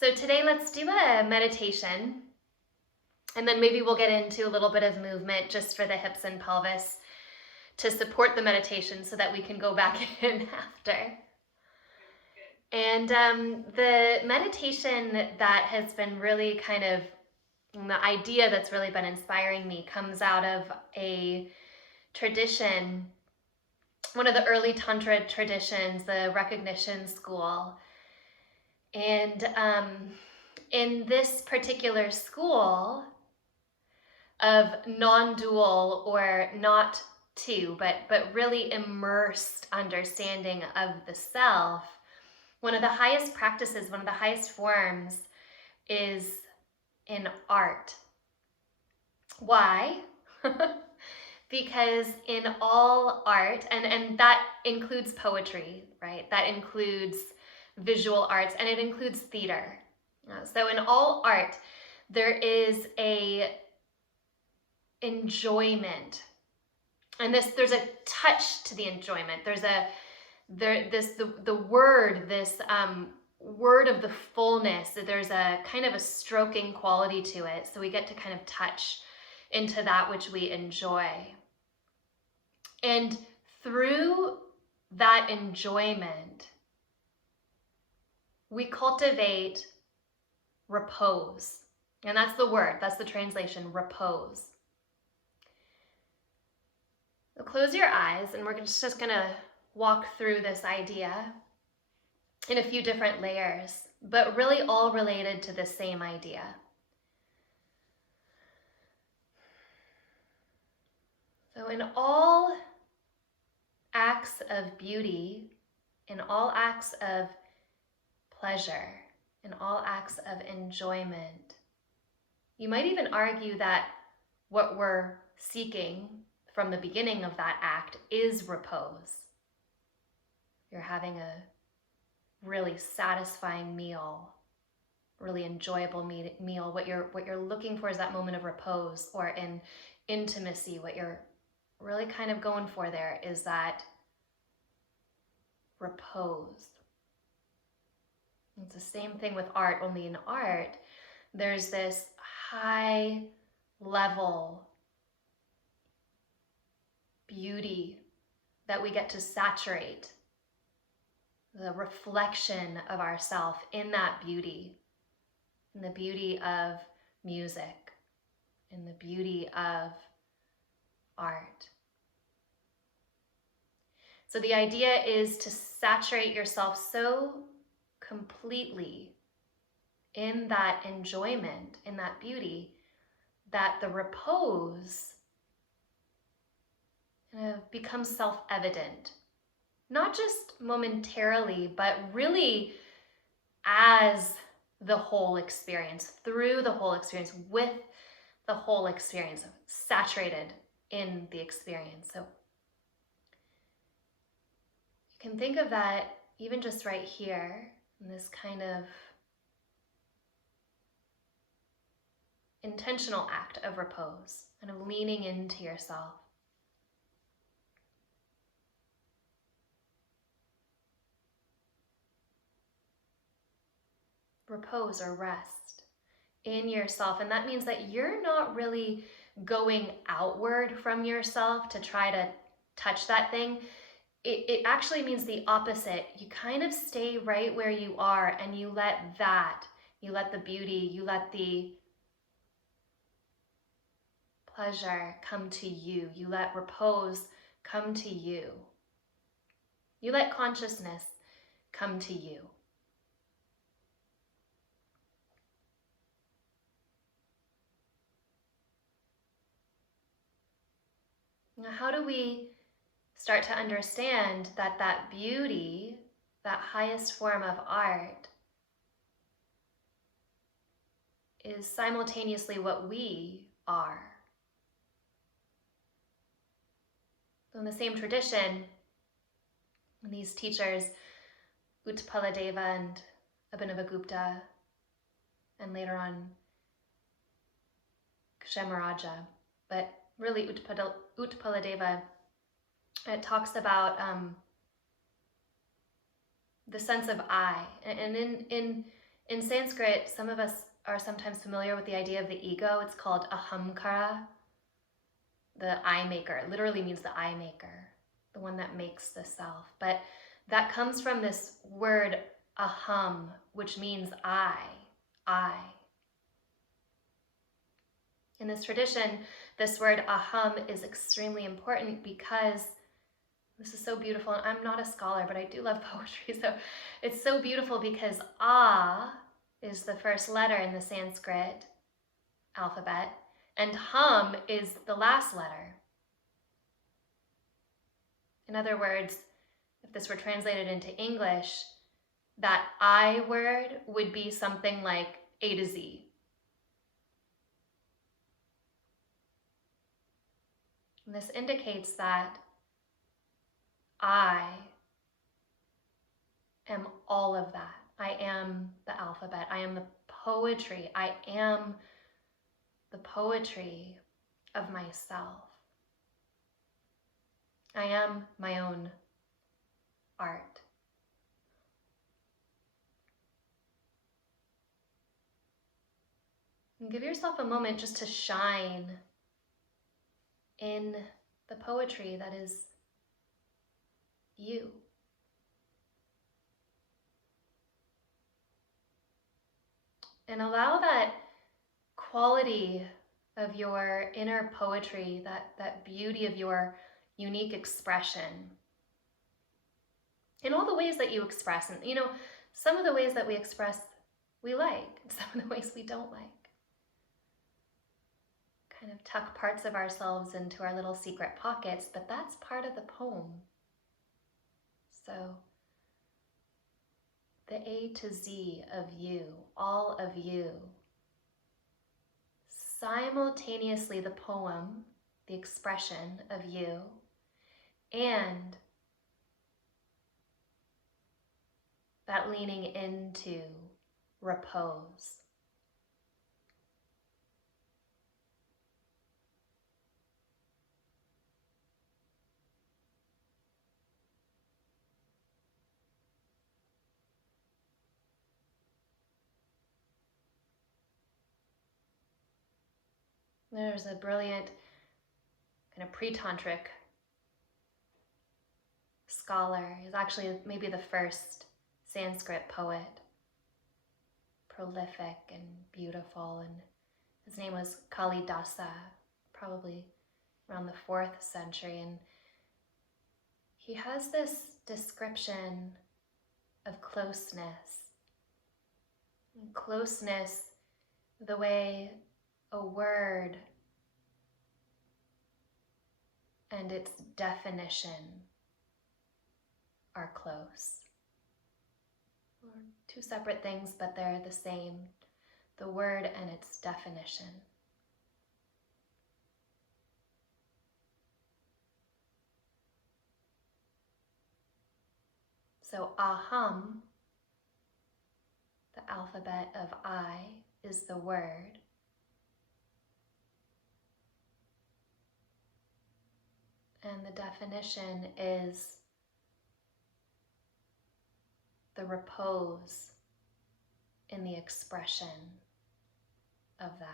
So today let's do a meditation, and then maybe we'll get into a little bit of movement just for the hips and pelvis to support the meditation so that we can go back in after. And the meditation that has been really kind of, the idea that's really been inspiring me comes out of a tradition, one of the early Tantra traditions, the recognition school. And in this particular school of non-dual, or not two, but really immersed understanding of the self, one of the highest practices, one of the highest forms is in art. Why? Because in all art, and that includes poetry, right? That includes visual arts, and it includes theater. So in all art, there is a enjoyment, and there's a touch to the enjoyment. There's the word, this word of the fullness. There's a kind of a stroking quality to it, so we get to kind of touch into that which we enjoy. And through that enjoyment, we cultivate repose. And that's the word, that's the translation, repose. So close your eyes, and we're just gonna walk through this idea in a few different layers, but really all related to the same idea. So in all acts of beauty, in all acts of pleasure, in all acts of enjoyment, you might even argue that what we're seeking from the beginning of that act is repose. You're having a really satisfying meal, really enjoyable meal. What you're looking for is that moment of repose, or in intimacy, what you're really kind of going for there is that repose. It's the same thing with art, only in art, there's this high level beauty that we get to saturate, the reflection of ourself in that beauty, in the beauty of music, in the beauty of art. So the idea is to saturate yourself so completely in that enjoyment, in that beauty, that the repose becomes self-evident. Not just momentarily, but really as the whole experience, through the whole experience, with the whole experience, saturated in the experience. So you can think of that even just right here, in this kind of intentional act of repose, kind of leaning into yourself. Repose or rest in yourself. And that means that you're not really going outward from yourself to try to touch that thing. It actually means the opposite. You kind of stay right where you are, and you let the beauty, you let the pleasure come to you. You let repose come to you. You let consciousness come to you. Now, how do we start to understand that that beauty, that highest form of art, is simultaneously what we are? So in the same tradition, these teachers, Utpaladeva and Abhinavagupta, and later on Kshamaraja, but really Utpaladeva, it talks about the sense of I, and In Sanskrit, some of us are sometimes familiar with the idea of the ego. It's called Ahamkara, the eye maker. It literally means the eye maker, the one that makes the self. But that comes from this word aham, which means I. In this tradition, this word aham is extremely important because this is so beautiful. I'm not a scholar, but I do love poetry. So it's so beautiful because ah is the first letter in the Sanskrit alphabet, and hum is the last letter. In other words, if this were translated into English, that I word would be something like A to Z. And this indicates that I am all of that. I am the alphabet. I am the poetry. I am the poetry of myself. I am my own art. And give yourself a moment just to shine in the poetry that is you. And allow that quality of your inner poetry, that beauty of your unique expression in all the ways that you express. And some of the ways that we express we like, and some of the ways we don't like. Kind of tuck parts of ourselves into our little secret pockets, but that's part of the poem. So the A to Z of you, all of you, simultaneously the poem, the expression of you, and that leaning into repose. There's a brilliant kind of pre-tantric scholar. He's actually maybe the first Sanskrit poet, prolific and beautiful, and his name was Kalidasa, probably around the 4th century, and he has this description of closeness. And closeness, the way a word and its definition are close. Or two separate things, but they're the same. The word and its definition. So aham, the alphabet of I, is the word. And the definition is the repose in the expression of that.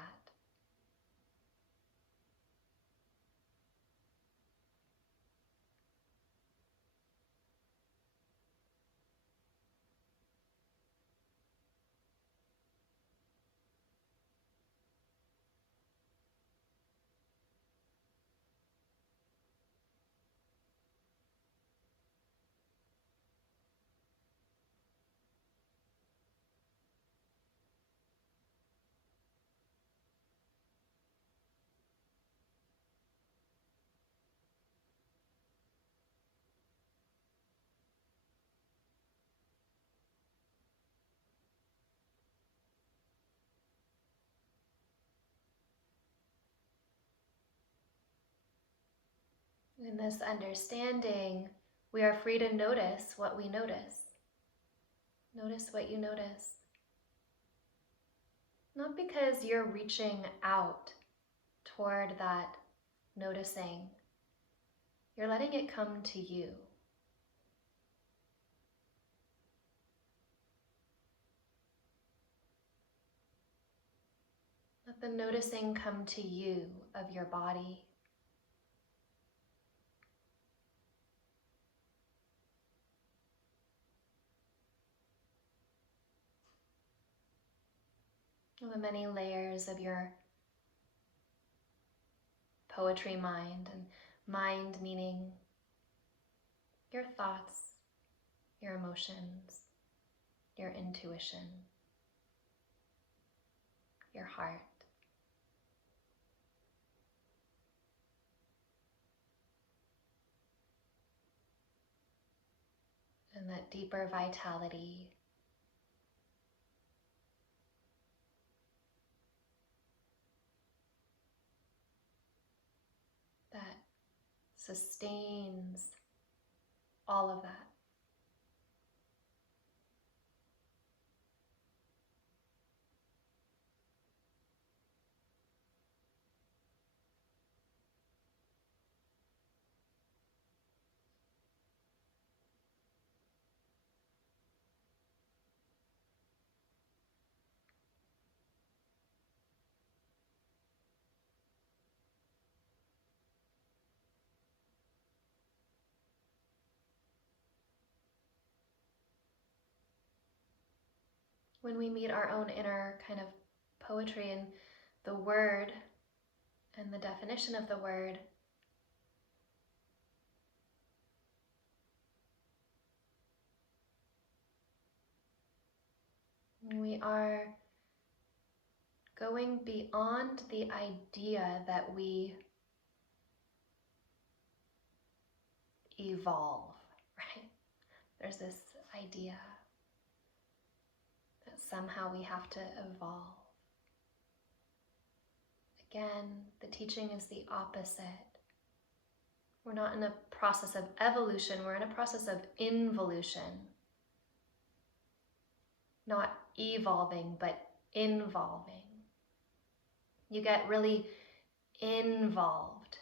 In this understanding, we are free to notice what we notice. Notice what you notice. Not because you're reaching out toward that noticing. You're letting it come to you. Let the noticing come to you of your body. The many layers of your poetry mind, and mind meaning your thoughts, your emotions, your intuition, your heart. And that deeper vitality, that sustains all of that. When we meet our own inner kind of poetry and the word and the definition of the word, we are going beyond the idea that we evolve, right? There's this idea that somehow we have to evolve. Again, the teaching is the opposite. We're not in a process of evolution, we're in a process of involution. Not evolving, but involving. You get really involved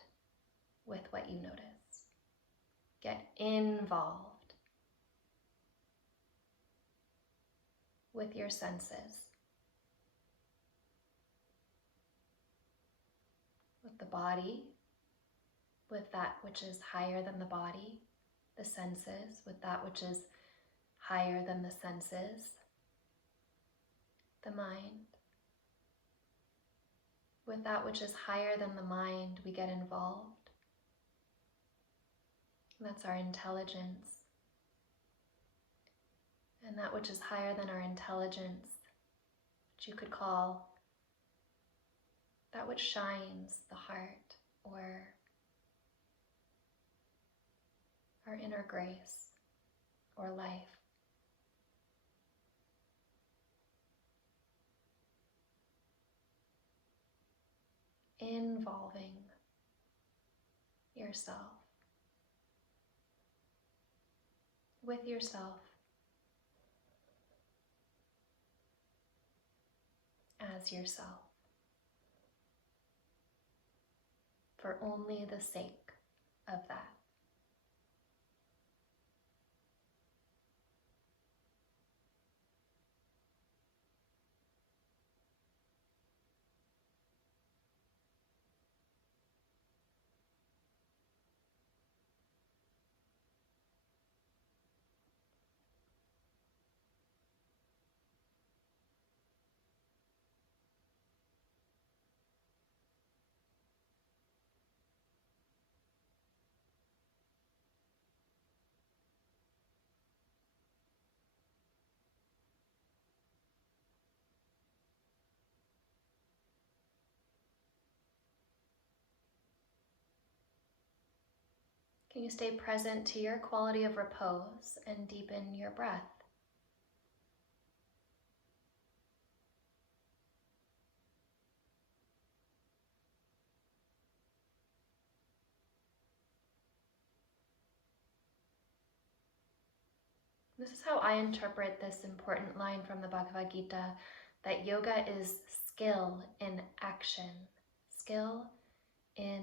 with what you notice. Get involved with your senses, with the body, with that which is higher than the body, the senses, with that which is higher than the senses, the mind. With that which is higher than the mind, we get involved. And that's our intelligence. And that which is higher than our intelligence, which you could call that which shines, the heart, or our inner grace, or life. Involving yourself with yourself as yourself for only the sake of that. Can you stay present to your quality of repose and deepen your breath? This is how I interpret this important line from the Bhagavad Gita, that yoga is skill in action. Skill in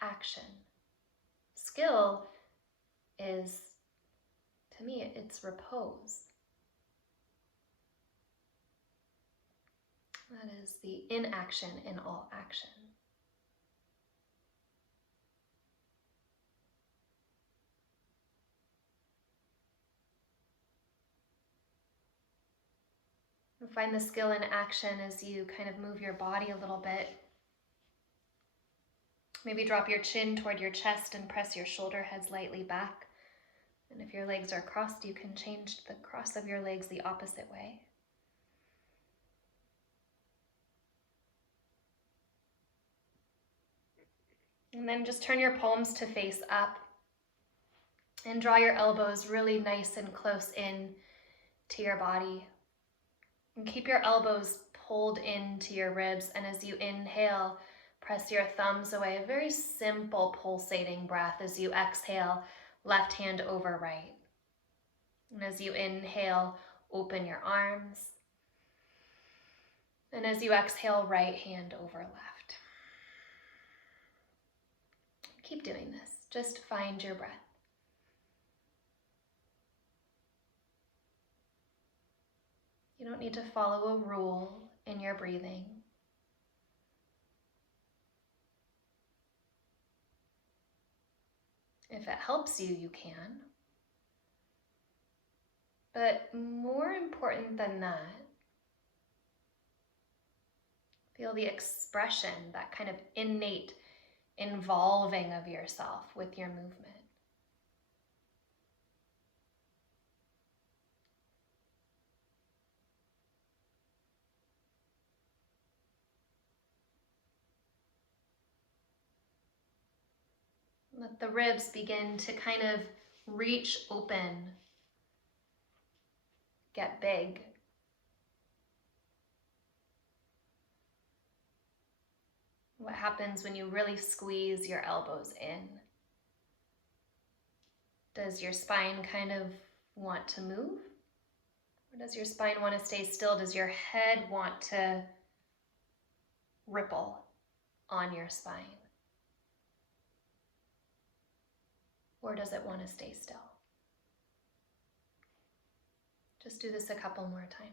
action. Skill is, to me, it's repose. That is the inaction in all action. And find the skill in action as you kind of move your body a little bit. Maybe drop your chin toward your chest and press your shoulder heads lightly back. And if your legs are crossed, you can change the cross of your legs the opposite way. And then just turn your palms to face up and draw your elbows really nice and close in to your body. And keep your elbows pulled into your ribs. And as you inhale, press your thumbs away. A very simple pulsating breath. As you exhale, left hand over right. And as you inhale, open your arms. And as you exhale, right hand over left. Keep doing this. Just find your breath. You don't need to follow a rule in your breathing. If it helps you, you can. But more important than that, feel the expression, that kind of innate involving of yourself with your movement. Let the ribs begin to kind of reach open, get big. What happens when you really squeeze your elbows in? Does your spine kind of want to move? Or does your spine want to stay still? Does your head want to ripple on your spine? Or does it want to stay still? Just do this a couple more times.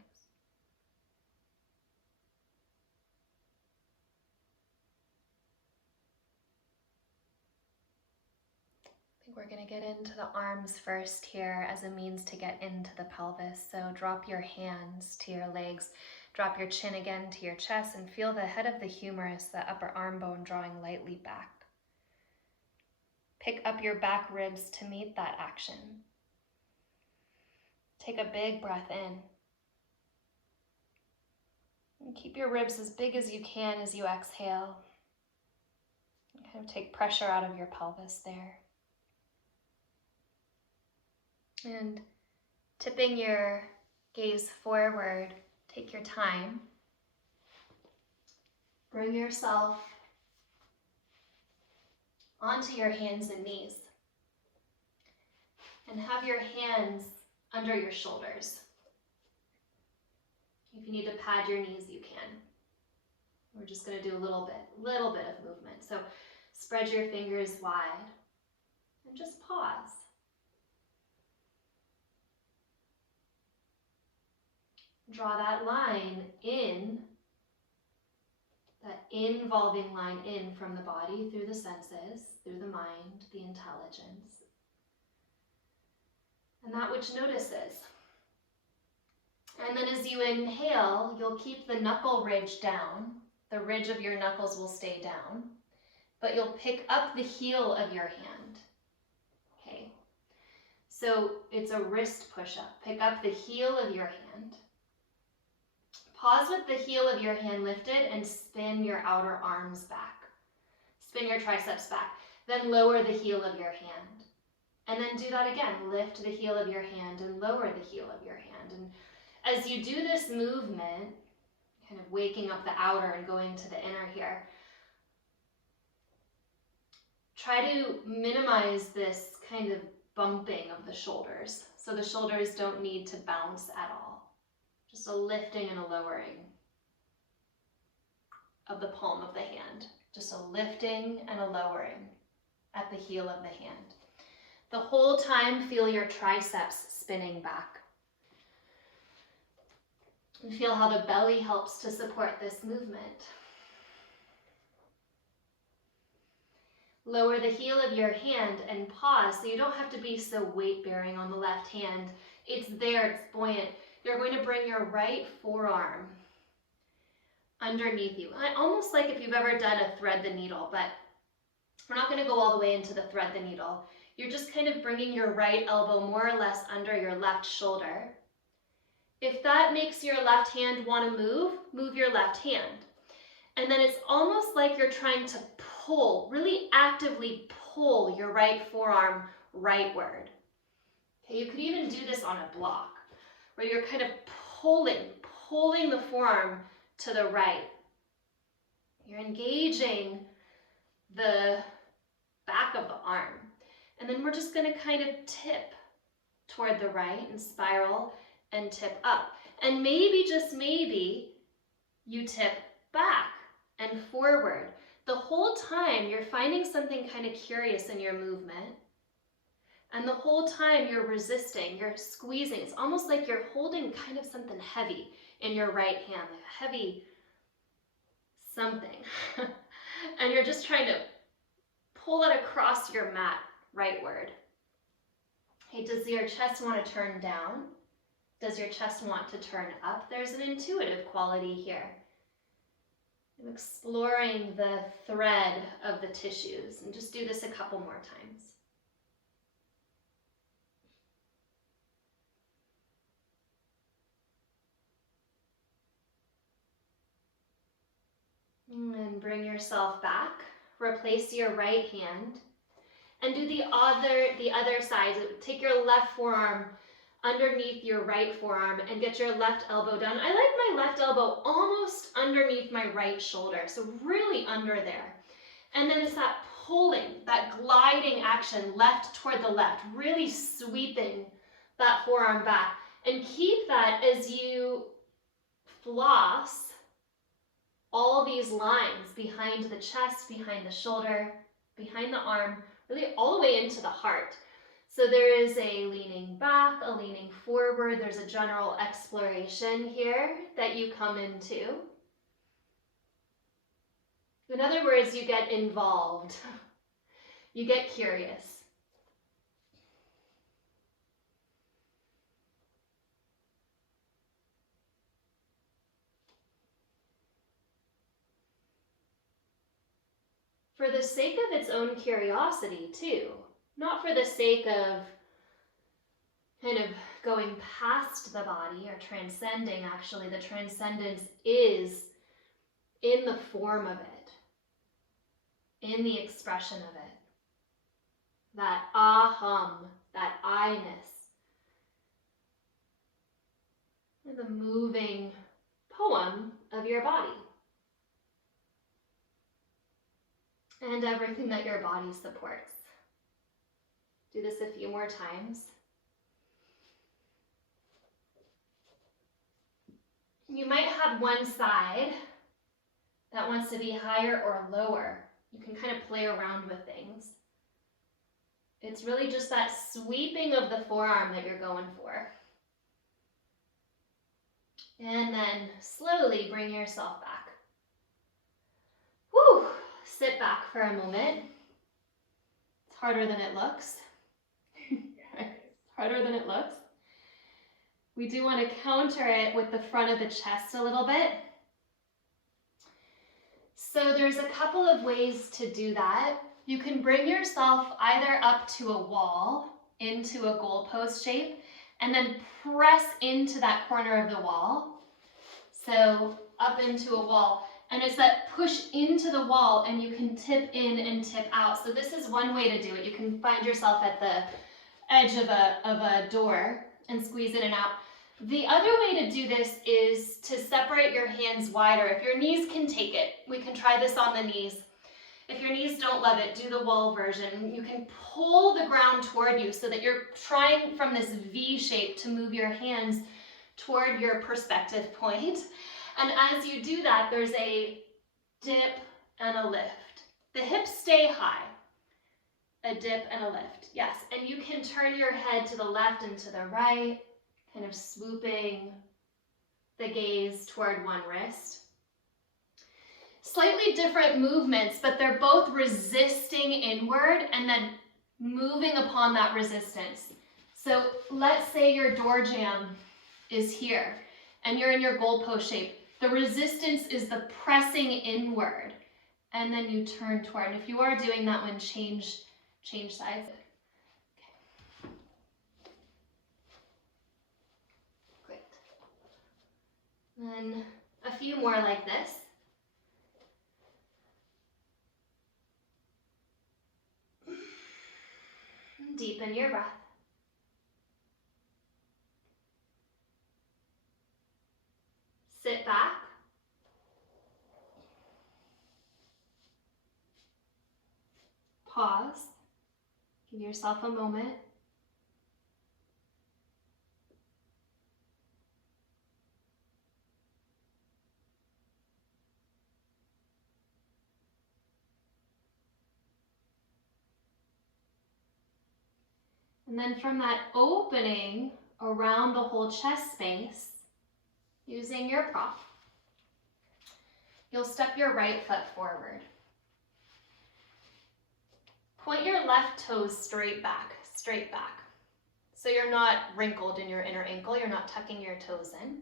I think we're going to get into the arms first here as a means to get into the pelvis. So drop your hands to your legs, drop your chin again to your chest, and feel the head of the humerus, the upper arm bone, drawing lightly back. Pick up your back ribs to meet that action. Take a big breath in. And keep your ribs as big as you can as you exhale. And kind of take pressure out of your pelvis there. And tipping your gaze forward, take your time. Bring yourself onto your hands and knees. And have your hands under your shoulders. If you need to pad your knees, you can. We're just going to do a little bit of movement. So spread your fingers wide and just pause. Draw that line in, that involving line in from the body through the senses, through the mind, the intelligence, and that which notices. And then as you inhale, you'll keep the knuckle ridge down. The ridge of your knuckles will stay down, but you'll pick up the heel of your hand. Okay, so it's a wrist push-up. Pick up the heel of your hand. Pause with the heel of your hand lifted and spin your outer arms back. Spin your triceps back. Then lower the heel of your hand. And then do that again. Lift the heel of your hand and lower the heel of your hand. And as you do this movement, kind of waking up the outer and going to the inner here, try to minimize this kind of bumping of the shoulders. So the shoulders don't need to bounce at all. Just a lifting and a lowering of the palm of the hand. Just a lifting and a lowering at the heel of the hand. The whole time, feel your triceps spinning back. And feel how the belly helps to support this movement. Lower the heel of your hand and pause, so you don't have to be so weight-bearing on the left hand. It's there, it's buoyant. You're going to bring your right forearm underneath you. Almost like if you've ever done a thread the needle, but we're not going to go all the way into the thread the needle. You're just kind of bringing your right elbow more or less under your left shoulder. If that makes your left hand want to move, move your left hand. And then it's almost like you're trying to pull, really actively pull your right forearm rightward. Okay, you could even do this on a block, where you're kind of pulling the forearm to the right. You're engaging the back of the arm. And then we're just going to kind of tip toward the right and spiral and tip up. And maybe, just maybe, you tip back and forward. The whole time you're finding something kind of curious in your movement. And the whole time you're resisting, you're squeezing. It's almost like you're holding kind of something heavy in your right hand, like a heavy something. And you're just trying to pull it across your mat rightward. Hey, does your chest want to turn down? Does your chest want to turn up? There's an intuitive quality here. I'm exploring the thread of the tissues, and just do this a couple more times. And bring yourself back. Replace your right hand and do the other side. Take your left forearm underneath your right forearm and get your left elbow down. I like my left elbow almost underneath my right shoulder, so really under there. And then it's that pulling, that gliding action left toward the left, really sweeping that forearm back. And keep that as you floss all these lines behind the chest, behind the shoulder, behind the arm, really all the way into the heart. So there is a leaning back, a leaning forward. There's a general exploration here that you come into. In other words, you get involved. You get curious. For the sake of its own curiosity too, not for the sake of kind of going past the body or transcending. Actually, the transcendence is in the form of it, in the expression of it. That aham, that I-ness, the moving poem of your body. And everything that your body supports. Do this a few more times. You might have one side that wants to be higher or lower. You can kind of play around with things. It's really just that sweeping of the forearm that you're going for. And then slowly bring yourself back. Whew! Sit back for a moment. It's harder than it looks. It's harder than it looks. We do want to counter it with the front of the chest a little bit. So there's a couple of ways to do that. You can bring yourself either up to a wall, into a goalpost shape, and then press into that corner of the wall. So up into a wall. And it's that push into the wall, and you can tip in and tip out. So this is one way to do it. You can find yourself at the edge of a door and squeeze in and out. The other way to do this is to separate your hands wider. If your knees can take it, we can try this on the knees. If your knees don't love it, do the wall version. You can pull the ground toward you so that you're trying from this V shape to move your hands toward your perspective point. And as you do that, there's a dip and a lift. The hips stay high. A dip and a lift, yes. And you can turn your head to the left and to the right, kind of swooping the gaze toward one wrist. Slightly different movements, but they're both resisting inward and then moving upon that resistance. So let's say your door jamb is here and you're in your goalpost shape. The resistance is the pressing inward, and then you turn toward. And if you are doing that one, change sides. Okay. Great. Then a few more like this. Deepen your breath. Sit back. Pause. Give yourself a moment. And then from that opening around the whole chest space, using your prop, you'll step your right foot forward. Point your left toes straight back. So you're not wrinkled in your inner ankle, you're not tucking your toes in.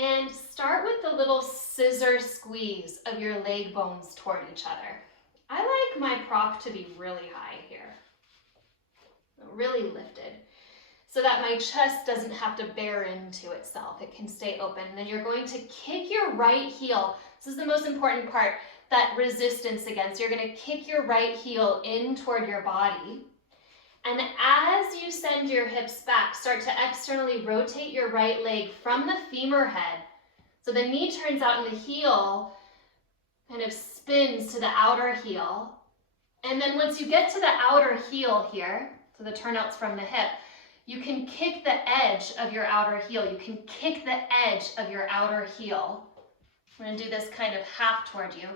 And start with the little scissor squeeze of your leg bones toward each other. I like my prop to be really high here, really lifted, so that my chest doesn't have to bear into itself. It can stay open. And then you're going to kick your right heel. This is the most important part, that resistance again. So you're going to kick your right heel in toward your body. And as you send your hips back, start to externally rotate your right leg from the femur head. So the knee turns out and the heel kind of spins to the outer heel. And then once you get to the outer heel here, so the turnouts from the hip, you can kick the edge of your outer heel. You can kick the edge of your outer heel. I'm going to do this kind of half toward you,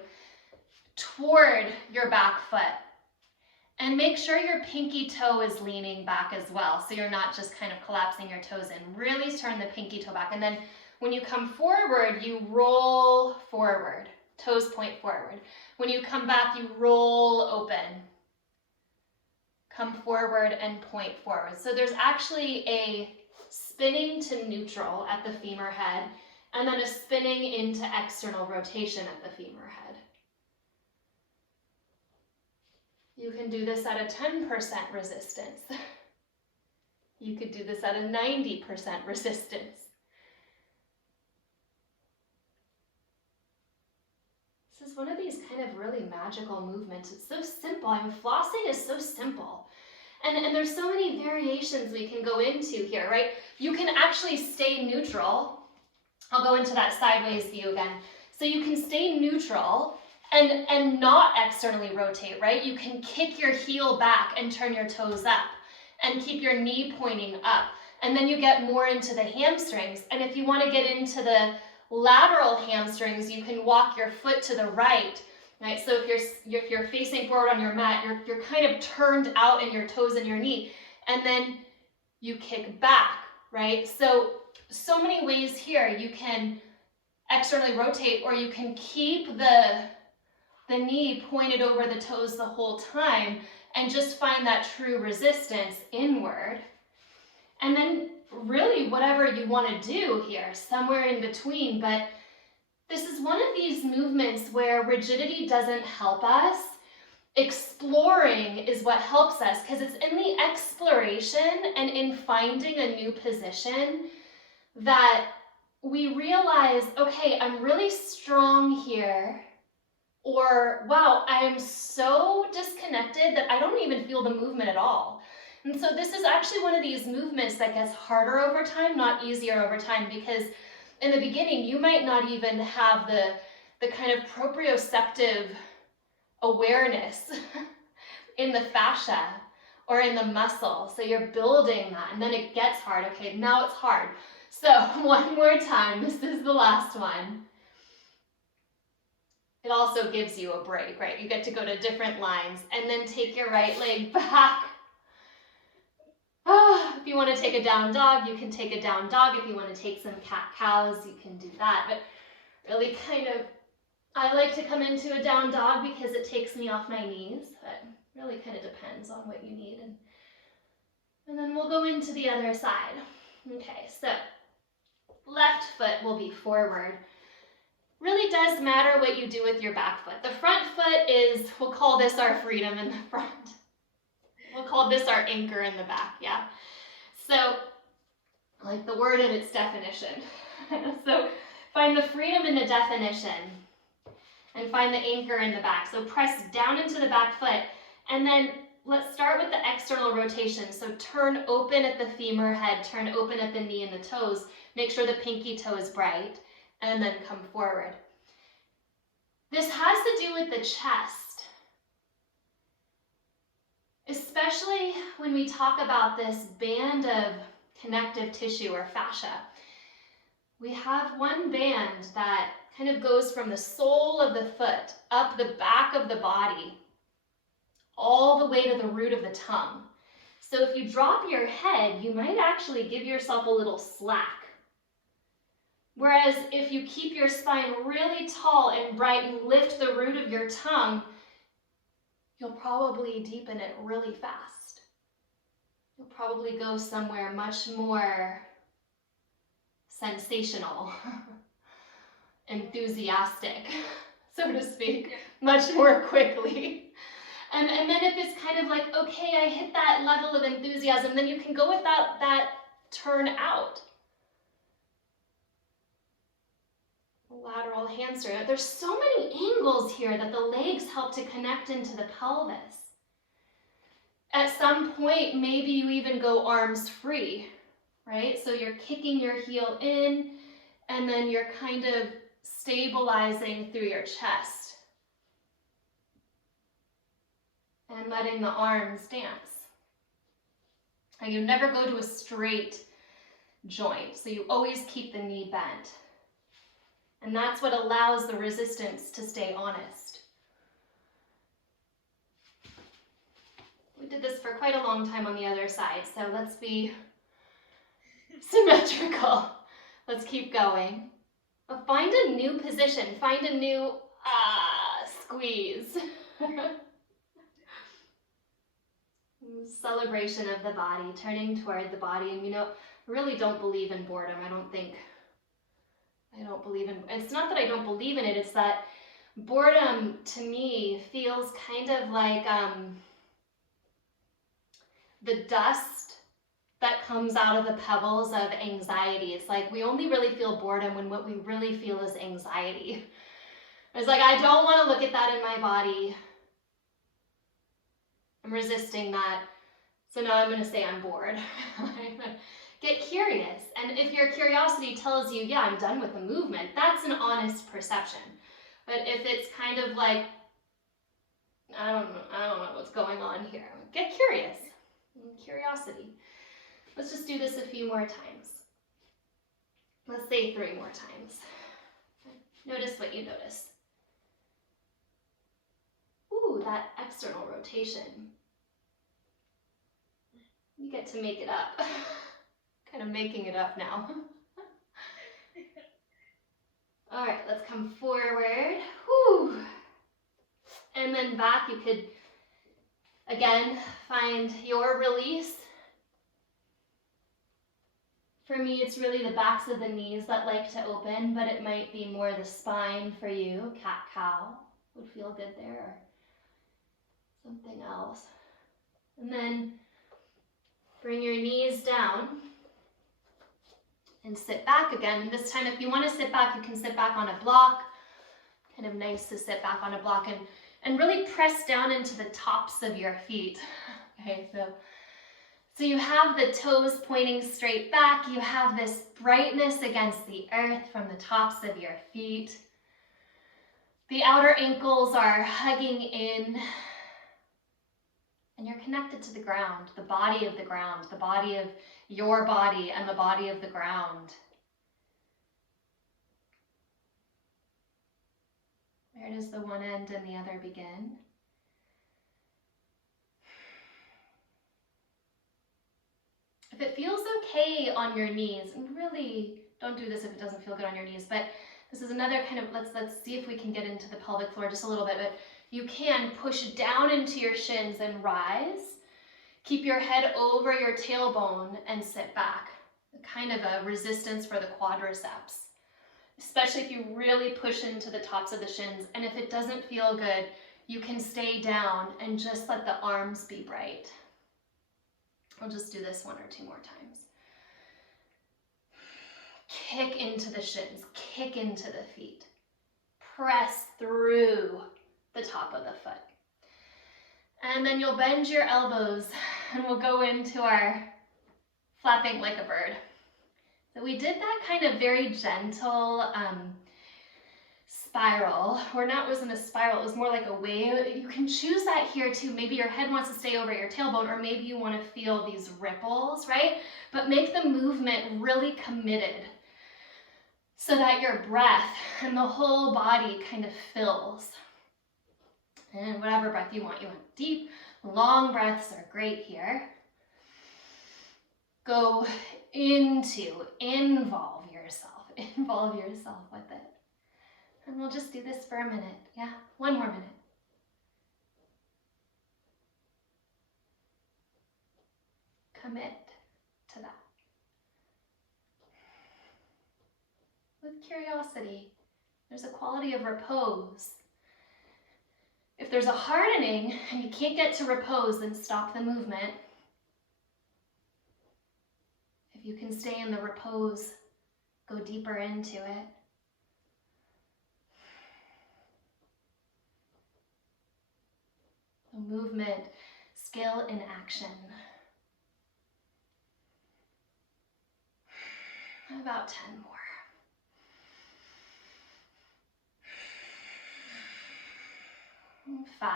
toward your back foot. And make sure your pinky toe is leaning back as well, so you're not just kind of collapsing your toes in. Really turn the pinky toe back. And then when you come forward, you roll forward. Toes point forward. When you come back, you roll open. Come forward and point forward. So there's actually a spinning to neutral at the femur head, and then a spinning into external rotation at the femur head. You can do this at a 10% resistance. You could do this at a 90% resistance. This is one of these kind of really magical movements. It's so simple. I mean, flossing is so simple. And there's so many variations we can go into here, right? You can actually stay neutral. I'll go into that sideways view again. So you can stay neutral and not externally rotate, right? You can kick your heel back and turn your toes up and keep your knee pointing up. And then you get more into the hamstrings. And if you want to get into the lateral hamstrings, you can walk your foot to the right. Right, so if you're facing forward on your mat, you're kind of turned out in your toes and your knee, and then you kick back, right? So many ways here. You can externally rotate, or you can keep the knee pointed over the toes the whole time and just find that true resistance inward. And then really whatever you want to do here, somewhere in between, but this is one of these movements where rigidity doesn't help us. Exploring is what helps us, because it's in the exploration and in finding a new position that we realize, okay, I'm really strong here, or wow, I am so disconnected that I don't even feel the movement at all. And so this is actually one of these movements that gets harder over time, not easier over time, because in the beginning, you might not even have the kind of proprioceptive awareness in the fascia or in the muscle. So you're building that, and then it gets hard. Okay, now it's hard. So one more time. This is the last one. It also gives you a break, right? You get to go to different lines, and then take your right leg back. If you want to take a down dog, you can take a down dog. If you want to take some cat-cows, you can do that. But really I like to come into a down dog because it takes me off my knees. But really kind of depends on what you need. And then we'll go into the other side. Okay, so left foot will be forward. Really does matter what you do with your back foot. The front foot is, we'll call this our freedom in the front. We'll call this our anchor in the back, yeah? So, like the word in its definition. So, find the freedom in the definition and find the anchor in the back. So, press down into the back foot, and then let's start with the external rotation. So, turn open at the femur head, turn open at the knee and the toes. Make sure the pinky toe is bright, and then come forward. This has to do with the chest, especially when we talk about this band of connective tissue or fascia. We have one band that kind of goes from the sole of the foot up the back of the body, all the way to the root of the tongue. So if you drop your head, you might actually give yourself a little slack. Whereas if you keep your spine really tall and bright and lift the root of your tongue, you'll probably deepen it really fast. You'll probably go somewhere much more sensational, enthusiastic, so to speak, much more quickly. And then if it's kind of like, okay, I hit that level of enthusiasm, then you can go with that turn out. Lateral hamstring. There's so many angles here that the legs help to connect into the pelvis. At some point, maybe you even go arms free, right? So you're kicking your heel in, and then you're kind of stabilizing through your chest and letting the arms dance. And you never go to a straight joint, so you always keep the knee bent. And that's what allows the resistance to stay honest. We did this for quite a long time on the other side, so let's be symmetrical. Let's keep going. But find a new position. Find a new squeeze. Celebration of the body, turning toward the body. And I really don't believe in boredom. I don't believe in, it's not that I don't believe in it, it's that boredom to me feels kind of like the dust that comes out of the pebbles of anxiety. It's like we only really feel boredom when what we really feel is anxiety. It's like, I don't want to look at that in my body. I'm resisting that. So now I'm going to say I'm bored. Get curious. And if your curiosity tells you, yeah, I'm done with the movement, that's an honest perception. But if it's kind of like, I don't know what's going on here, get curious. Curiosity. Let's just do this a few more times. Let's say 3 more times. Notice what you notice. Ooh, that external rotation. You get to make it up. Kind of making it up now. All right, let's come forward. Whew. And then back. You could, again, find your release. For me, it's really the backs of the knees that like to open, but it might be more the spine for you. Cat-cow would feel good there, or something else. And then bring your knees down and sit back again. And this time, if you want to sit back, you can sit back on a block. Kind of nice to sit back on a block and really press down into the tops of your feet. Okay, so you have the toes pointing straight back. You have this brightness against the earth from the tops of your feet. The outer ankles are hugging in. And you're connected to the ground, the body of the ground, the body of your body and the body of the ground. Where does the one end and the other begin? If it feels okay on your knees, and really don't do this if it doesn't feel good on your knees, but this is another kind of, let's see if we can get into the pelvic floor just a little bit, but you can push down into your shins and rise. Keep your head over your tailbone and sit back. Kind of a resistance for the quadriceps, especially if you really push into the tops of the shins. And if it doesn't feel good, you can stay down and just let the arms be bright. I'll just do this 1 or 2 more times. Kick into the shins, kick into the feet. Press through the top of the foot. And then you'll bend your elbows and we'll go into our flapping like a bird. So we did that kind of very gentle spiral, or not, it wasn't a spiral, it was more like a wave. You can choose that here too. Maybe your head wants to stay over your tailbone, or maybe you want to feel these ripples, right? But make the movement really committed so that your breath and the whole body kind of fills. And whatever breath you want deep, long breaths are great here. Go into, involve yourself with it. And we'll just do this for a minute. Yeah, 1 more minute. Commit to that. With curiosity, there's a quality of repose. If there's a hardening and you can't get to repose, then stop the movement. If you can stay in the repose, go deeper into it. The movement, skill in action. About 10 more. 5,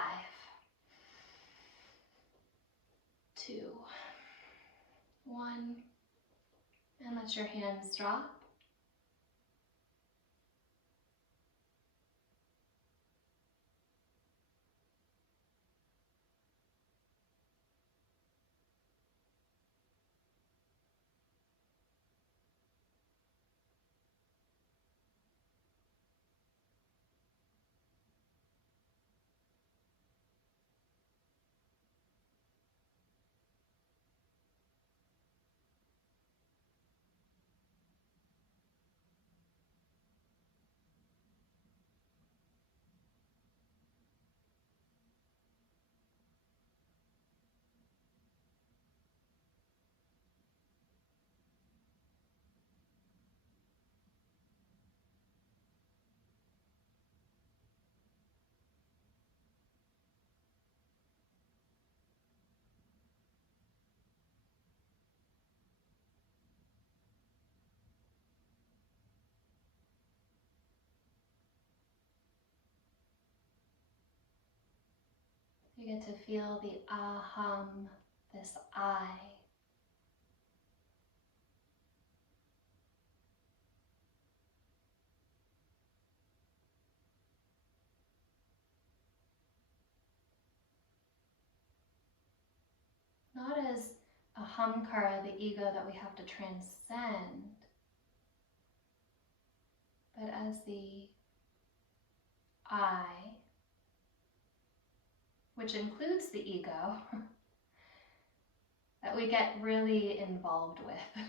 2, 1, and let your hands drop. You get to feel the aham, this I. Not as Ahamkara, the ego that we have to transcend, but as the I, which includes the ego, that we get really involved with.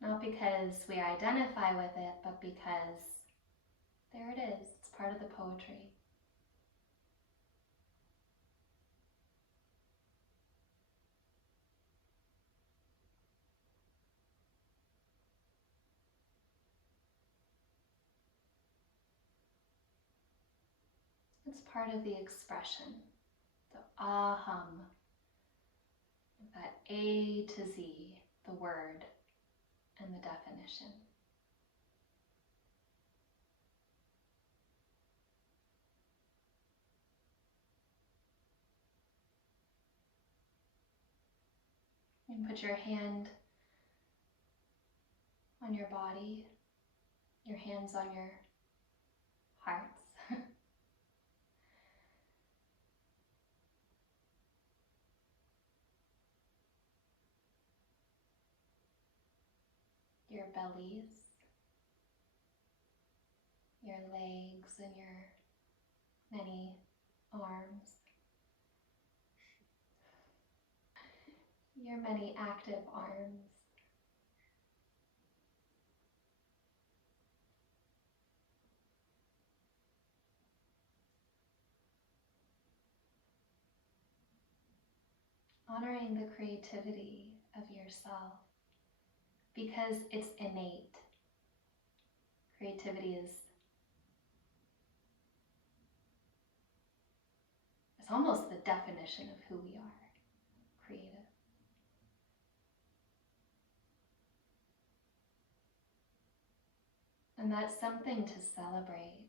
Not because we identify with it, but because there it is, it's part of the poetry. It's part of the expression, the aham, that A to Z, the word and the definition. You can put your hand on your body, your hands on your hearts. your bellies, your legs, and your many arms, your many active arms. Honoring the creativity of yourself because it's innate. Creativity is almost the definition of who we are, creative. And that's something to celebrate.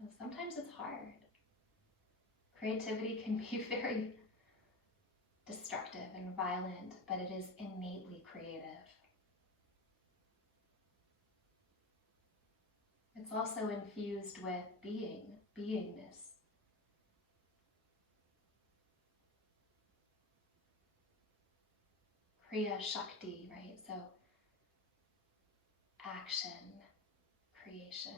And sometimes it's hard. Creativity can be very destructive and violent, but it is innately creative. It's also infused with beingness. Kriya Shakti, right? So action, creation.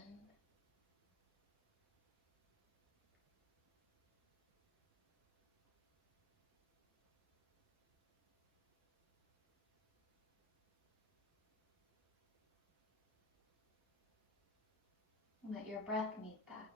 Let your breath meet that.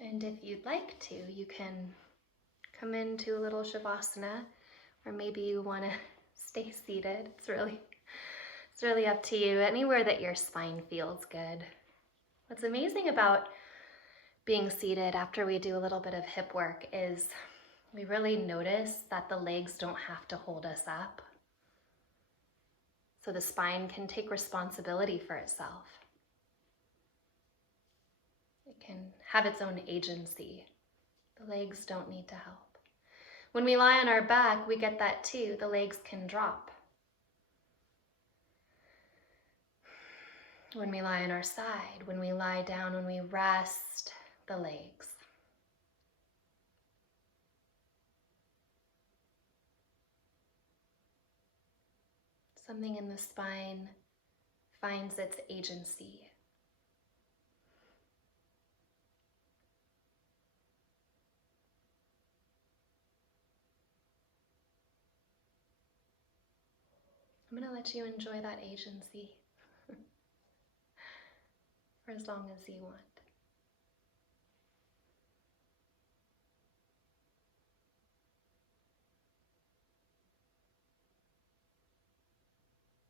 And if you'd like to, you can come into a little Shavasana, or maybe you want to stay seated. It's really up to you. Anywhere that your spine feels good. What's amazing about being seated after we do a little bit of hip work is we really notice that the legs don't have to hold us up. So the spine can take responsibility for itself. It can have its own agency. The legs don't need to help. When we lie on our back, we get that too. The legs can drop. When we lie on our side, when we lie down, when we rest, the legs. Something in the spine finds its agency. I'm going to let you enjoy that agency for as long as you want.